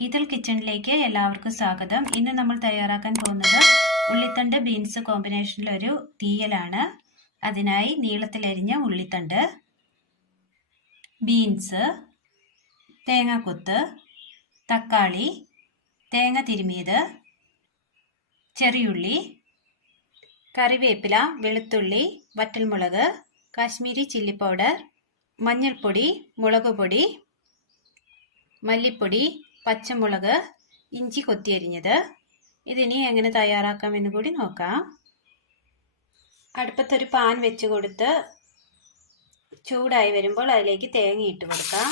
ഇതിൽ കിച്ചണിലേക്ക് എല്ലാവർക്കും സ്വാഗതം. ഇന്ന് നമ്മൾ തയ്യാറാക്കാൻ പോകുന്നത് ഉള്ളിത്തണ്ട് ബീൻസ് കോമ്പിനേഷനിലൊരു തീയലാണ്. അതിനായി നീളത്തിലരിഞ്ഞ ഉള്ളിത്തണ്ട് ബീൻസ് തേങ്ങാക്കൊത്ത് തക്കാളി തേങ്ങ തിരുമിയത് ചെറിയുള്ളി കറിവേപ്പില വെളുത്തുള്ളി വറ്റൽമുളക് കാശ്മീരി ചില്ലി പൗഡർ മഞ്ഞൾപ്പൊടി മുളക് പൊടി മല്ലിപ്പൊടി പച്ചമുളക് ഇഞ്ചി കൊത്തിയരിഞ്ഞത് ഇതിനി എങ്ങനെ തയ്യാറാക്കാമെന്ന് കൂടി നോക്കാം. അടുപ്പത്തൊരു പാൻ വെച്ച് കൊടുത്ത് ചൂടായി വരുമ്പോൾ അതിലേക്ക് തേങ്ങ ഇട്ട് കൊടുക്കാം.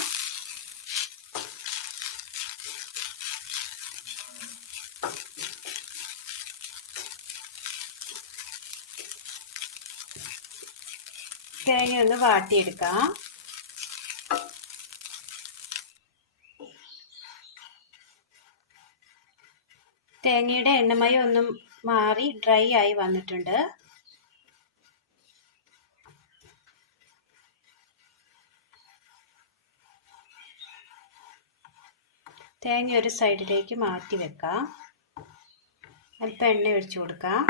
തേങ്ങ ഒന്ന് വാട്ടിയെടുക്കാം. തേങ്ങയുടെ എണ്ണമയം ഒന്നും മാറി ഡ്രൈ ആയി വന്നിട്ടുണ്ട്. തേങ്ങ ഒരു സൈഡിലേക്ക് മാറ്റി വെക്കാം. അല്പം എണ്ണ ഒഴിച്ചു കൊടുക്കാം.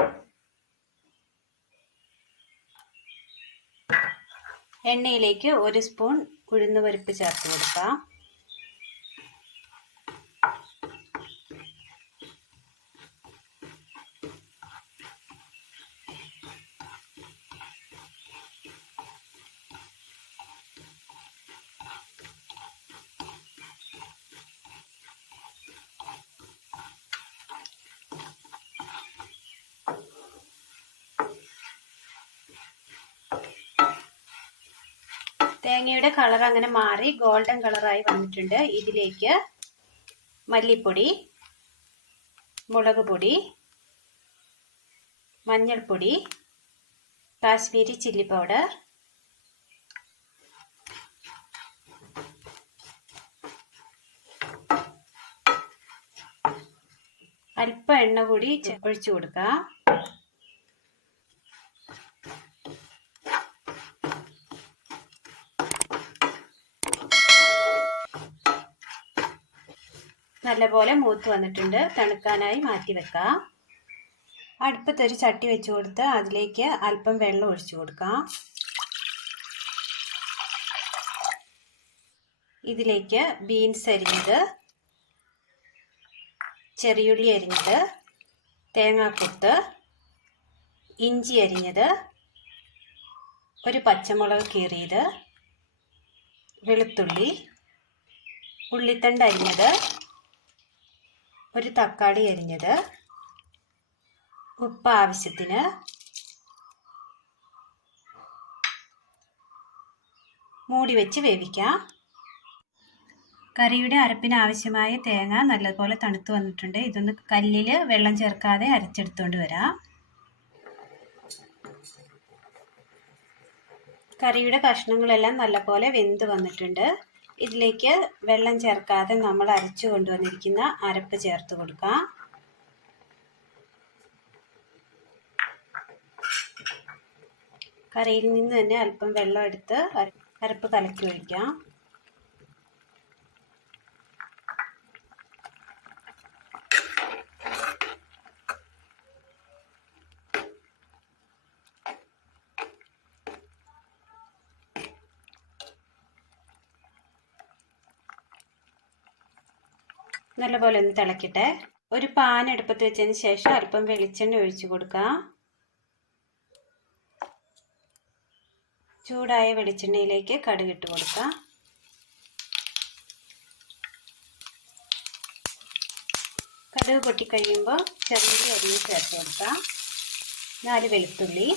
എണ്ണയിലേക്ക് ഒരു സ്പൂൺ ഉഴുന്നുപരിപ്പ് ചേർത്ത് കൊടുക്കാം. തേങ്ങയുടെ കളർ അങ്ങനെ മാറി ഗോൾഡൻ കളറായി വന്നിട്ടുണ്ട്. ഇതിലേക്ക് മല്ലിപ്പൊടി മുളക് പൊടി മഞ്ഞൾപ്പൊടി കാശ്മീരി ചില്ലി പൗഡർ അല്പം എണ്ണ കൂടി ഒഴിച്ചു കൊടുക്കാം. നല്ലപോലെ മൂത്ത് വന്നിട്ടുണ്ട്. തണുക്കാനായി മാറ്റി വെക്കാം. അടുപ്പത്തൊരു ചട്ടി വെച്ച് കൊടുത്ത് അതിലേക്ക് അല്പം വെള്ളം ഒഴിച്ചു കൊടുക്കാം. ഇതിലേക്ക് ബീൻസ് അരിഞ്ഞത് ചെറിയുള്ളി അരിഞ്ഞത് തേങ്ങാക്കൊത്ത് ഇഞ്ചി അരിഞ്ഞത് ഒരു പച്ചമുളക് കീറിയത് വെളുത്തുള്ളി ഉള്ളിത്തണ്ട് അരിഞ്ഞത് ഒരു തക്കാളി അരിഞ്ഞത് ഉപ്പ് ആവശ്യത്തിന്. മൂടി വെച്ച് വേവിക്കാം. കറിയുടെ അരപ്പിന് ആവശ്യമായ തേങ്ങ നല്ലതുപോലെ തണുത്ത് വന്നിട്ടുണ്ട്. ഇതൊന്ന് കല്ലിൽ വെള്ളം ചേർക്കാതെ അരച്ചെടുത്തുകൊണ്ട് വരാം. കറിയുടെ കഷ്ണങ്ങളെല്ലാം നല്ലപോലെ വെന്ത് വന്നിട്ടുണ്ട്. ഇതിലേക്ക് വെള്ളം ചേർക്കാതെ നമ്മൾ അരച്ചു കൊണ്ടുവന്നിരിക്കുന്ന അരപ്പ് ചേർത്ത് കൊടുക്കാം. കറിയിൽ നിന്ന് തന്നെ അല്പം വെള്ളം എടുത്ത് അരപ്പ് കലക്കി ഒഴിക്കാം. നല്ലപോലെ ഒന്ന് തിളക്കട്ടെ. ഒരു പാൻ അടുപ്പത്ത് വെച്ചതിന് ശേഷം അല്പം വെളിച്ചെണ്ണ ഒഴിച്ചു കൊടുക്കാം. ചൂടായ വെളിച്ചെണ്ണയിലേക്ക് കടുകിട്ട് കൊടുക്കാം. കടുക് പൊട്ടിക്കഴിയുമ്പോൾ ചെറിയ അരിഞ്ഞ് ചേർത്ത് കൊടുക്കാം. നാല് വെളുത്തുള്ളി.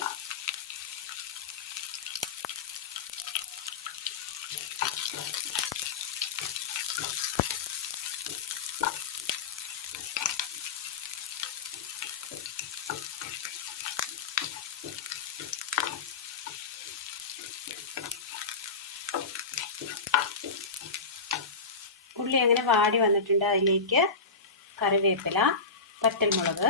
ഉള്ളി അങ്ങനെ വാടി വന്നിട്ടുണ്ട് അതിലേക്ക് കറിവേപ്പില പറ്റൽമുളക്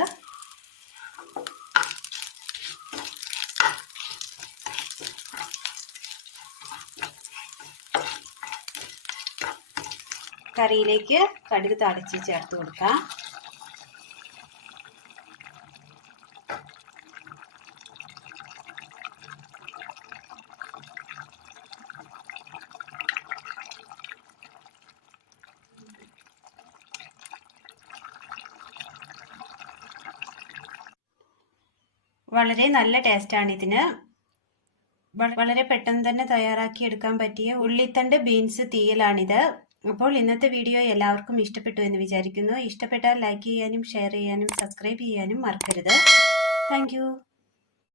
കറിയിലേക്ക് കടുക് തളിച്ച് ചേർത്ത് കൊടുക്കാം. വളരെ നല്ല ടേസ്റ്റാണ് ഇതിന്. വളരെ പെട്ടെന്ന് തന്നെ തയ്യാറാക്കി എടുക്കാൻ പറ്റിയ ഉള്ളിത്തണ്ട് ബീൻസ് തീയലാണിത്. അപ്പോൾ ഇന്നത്തെ വീഡിയോ എല്ലാവർക്കും ഇഷ്ടപ്പെട്ടു എന്ന് വിചാരിക്കുന്നു. ഇഷ്ടപ്പെട്ടാൽ ലൈക്ക് ചെയ്യാനും ഷെയർ ചെയ്യാനും സബ്സ്ക്രൈബ് ചെയ്യാനും മറക്കരുത്. താങ്ക്